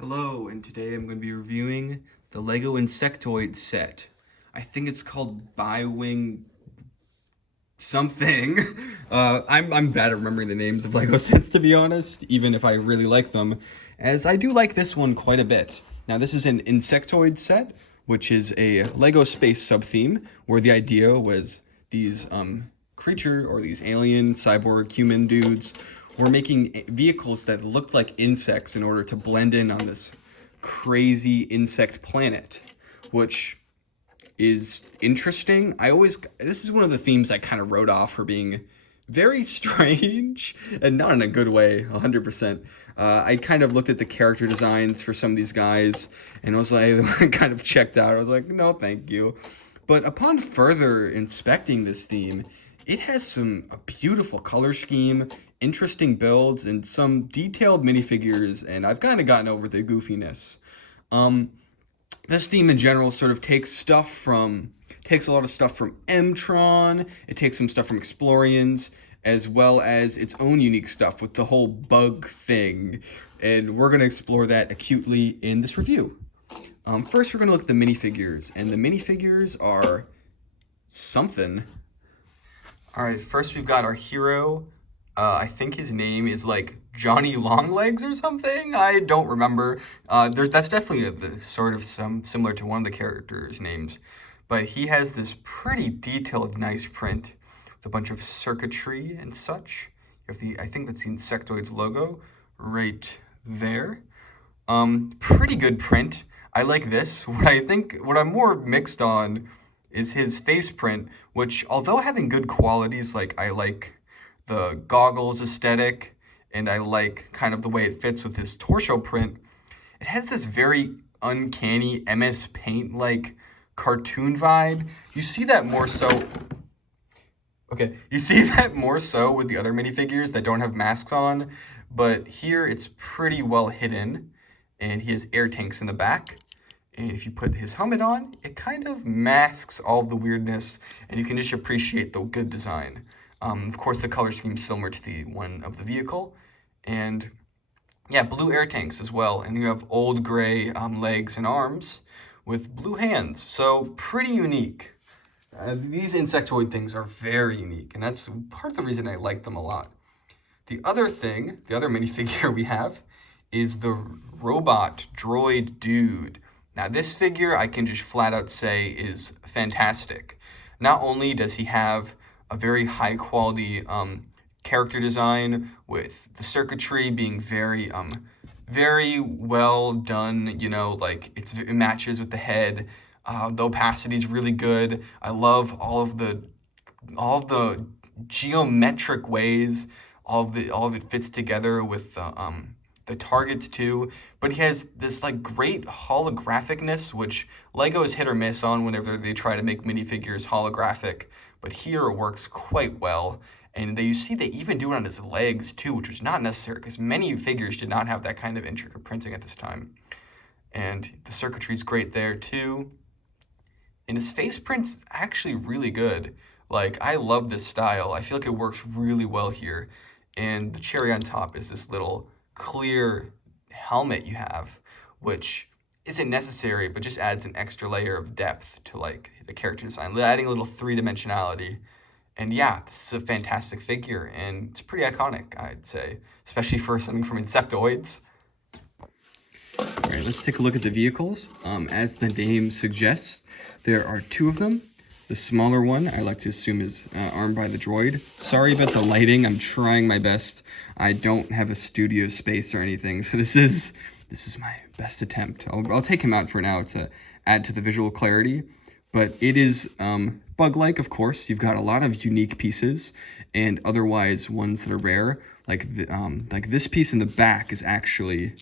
Hello, and today I'm going to be reviewing the LEGO Insectoids set. I think it's called Bi-Wing something. I'm bad at remembering the names of LEGO sets, to be honest, even if I really like them, as I do like this one quite a bit. Now, this is an Insectoid set, which is a LEGO space sub-theme, where the idea was these creature or these alien cyborg human dudes were making vehicles that looked like insects in order to blend in on this crazy insect planet, which is interesting. This is one of the themes I kind of wrote off for being very strange and not in a good way, 100%. I kind of looked at the character designs for some of these guys and was like, kind of checked out. I was like, no, thank you. But upon further inspecting this theme, it has a beautiful color scheme, interesting builds, and some detailed minifigures, and I've kind of gotten over the goofiness. Um, this theme in general sort of takes a lot of stuff from Mtron. It takes some stuff from Explorians, as well as its own unique stuff with the whole bug thing, and we're going to explore that acutely in this review. First, we're going to look at the minifigures, and the minifigures are something. All right, first we've got our hero. I think his name is like Johnny Longlegs or something. I don't remember. That's definitely sort of similar to one of the characters' names, but he has this pretty detailed, nice print with a bunch of circuitry and such. You have I think that's the Insectoids logo right there. Pretty good print. I like this. What I'm more mixed on is his face print, which, although having good qualities, like I like the goggles aesthetic and I like kind of the way it fits with his torso print, it has this very uncanny MS Paint like cartoon vibe. You see that more so. Okay, you see that more so with the other minifigures that don't have masks on, but here it's pretty well hidden, and he has air tanks in the back. And if you put his helmet on, it kind of masks all of the weirdness, and you can just appreciate the good design. Of course, the color scheme is similar to the one of the vehicle, and yeah, blue air tanks as well. And you have old gray legs and arms with blue hands, so pretty unique. These insectoid things are very unique, and that's part of the reason I like them a lot. The other minifigure we have is the robot droid dude. Now, this figure I can just flat out say is fantastic. Not only does he have a very high quality character design with the circuitry being very well done, like it matches with the head. The opacity is really good. I love all of the geometric ways all of it fits together with the targets too. But he has this like great holographicness, which LEGO is hit or miss on whenever they try to make minifigures holographic. But here it works quite well. And you see they even do it on his legs too, which was not necessary because many figures did not have that kind of intricate printing at this time. And the circuitry is great there too. And his face print's actually really good. Like, I love this style. I feel like it works really well here. And the cherry on top is this little clear helmet you have, which isn't necessary, but just adds an extra layer of depth to like the character design, adding a little three-dimensionality. And yeah, this is a fantastic figure, and it's pretty iconic, I'd say, especially for something from Insectoids. All right, let's take a look at the vehicles. As the name suggests, there are two of them. The smaller one, I like to assume, is armed by the droid. Sorry about the lighting. I'm trying my best. I don't have a studio space or anything, so this is my best attempt. I'll take him out for now to add to the visual clarity. But it is bug-like, of course. You've got a lot of unique pieces, and otherwise ones that are rare. Like this piece in the back is actually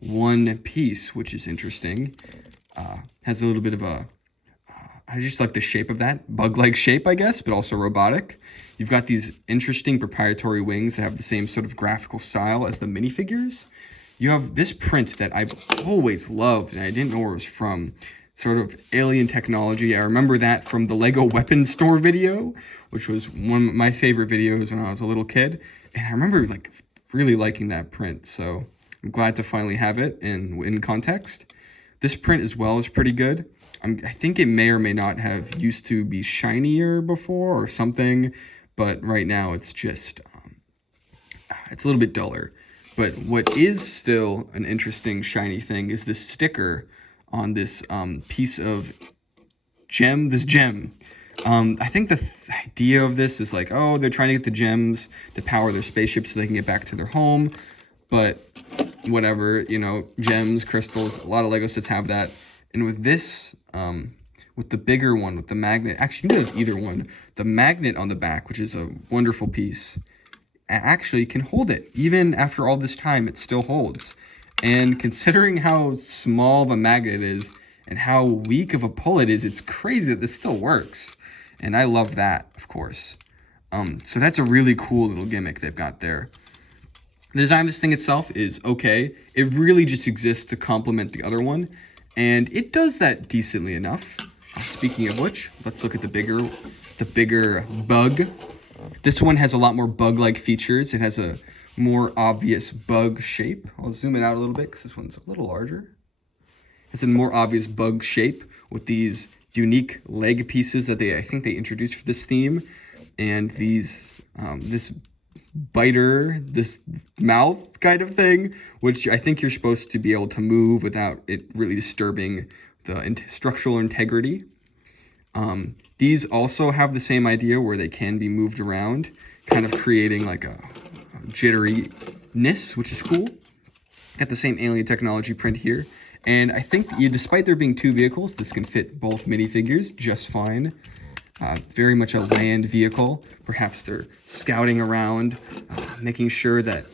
one piece, which is interesting. Has a little bit of I just like the shape of that, bug-like shape, I guess, but also robotic. You've got these interesting proprietary wings that have the same sort of graphical style as the minifigures. You have this print that I've always loved, and I didn't know where it was from. Sort of alien technology. I remember that from the Lego Weapons Store video, which was one of my favorite videos when I was a little kid. And I remember like really liking that print. So I'm glad to finally have it in context. This print as well is pretty good. I think it may or may not have used to be shinier before or something, but right now it's just, it's a little bit duller. But what is still an interesting shiny thing is this sticker on this piece of gem. I think the idea of this is like, oh, they're trying to get the gems to power their spaceship so they can get back to their home. But whatever, you know, gems, crystals, a lot of Lego sets have that. And with this, with the bigger one, with the magnet, actually, you can do either one. The magnet on the back, which is a wonderful piece, actually can hold it. Even after all this time, it still holds. And considering how small of a magnet it is and how weak of a pull it is, it's crazy that this still works. And I love that, of course. So that's a really cool little gimmick they've got there. The design of this thing itself is okay. It really just exists to complement the other one, and it does that decently enough. Speaking of which, let's look at the bigger bug. This one has a lot more bug-like features. It has a more obvious bug shape. I'll zoom it out a little bit because this one's a little larger. It's a more obvious bug shape with these unique leg pieces that I think they introduced for this theme, and these this biter, this mouth kind of thing, which I think you're supposed to be able to move without it really disturbing the structural integrity. These also have the same idea where they can be moved around, kind of creating like a jitteriness, which is cool. Got the same alien technology print here. And I think, despite there being two vehicles, this can fit both minifigures just fine. Very much a land vehicle. Perhaps they're scouting around, making sure that,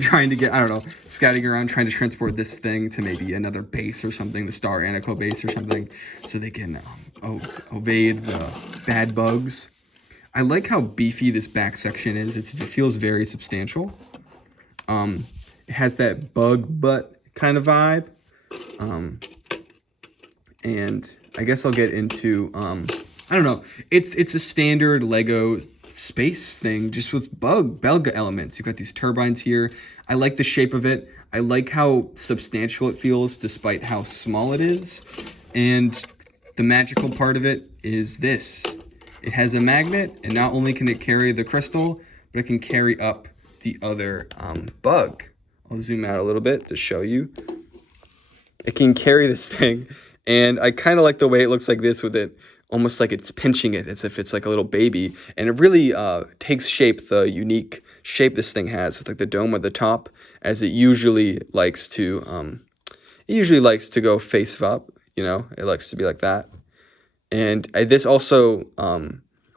trying to get, I don't know, scouting around, trying to transport this thing to maybe another base or something, the Star Anico base or something, so they can evade the bad bugs. I like how beefy this back section is. It feels very substantial. It has that bug butt kind of vibe. And I guess I'll get into, I don't know. It's a standard Lego space thing, just with bug elements. You've got these turbines here. I like the shape of it. I like how substantial it feels despite how small it is. And the magical part of it is this. It has a magnet, and not only can it carry the crystal, but it can carry up the other bug. I'll zoom out a little bit to show you. It can carry this thing, and I kind of like the way it looks like this with it, almost like it's pinching it as if it's like a little baby. And it really takes shape, the unique shape this thing has, with like the dome at the top, as it usually likes to go face up, you know, it likes to be like that. And this also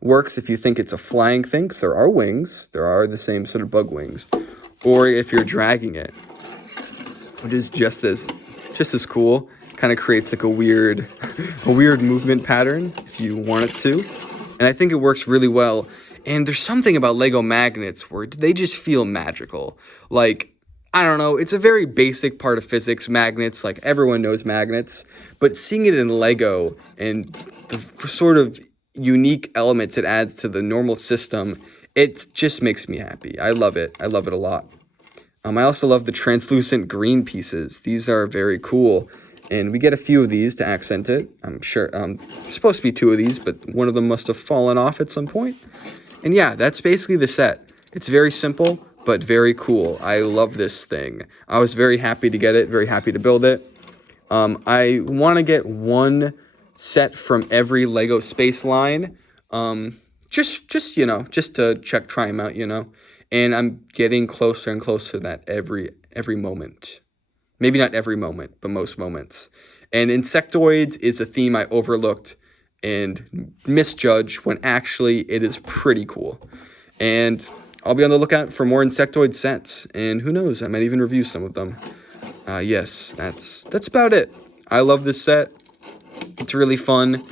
works if you think it's a flying thing, because there are wings, there are the same sort of bug wings, or if you're dragging it, which is just as cool. Kind of creates like a weird movement pattern if you want it to. And I think it works really well. And there's something about Lego magnets where they just feel magical. Like, I don't know, it's a very basic part of physics, magnets, like everyone knows magnets, but seeing it in Lego and the sort of unique elements it adds to the normal system, it just makes me happy. I love it. I love it a lot. I also love the translucent green pieces. These are very cool. And we get a few of these to accent it. I'm sure, supposed to be two of these, but one of them must have fallen off at some point. And yeah, that's basically the set. It's very simple, but very cool. I love this thing. I was very happy to get it, very happy to build it. I want to get one set from every Lego space line. Just to try them out, you know. And I'm getting closer and closer to that every moment. Maybe not every moment, but most moments. And Insectoids is a theme I overlooked and misjudged when actually it is pretty cool. And I'll be on the lookout for more Insectoid sets. And who knows, I might even review some of them. Yes, that's about it. I love this set. It's really fun.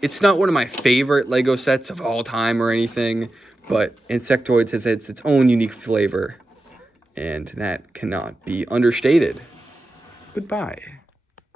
It's not one of my favorite Lego sets of all time or anything, but Insectoids has its own unique flavor, and that cannot be understated. Goodbye.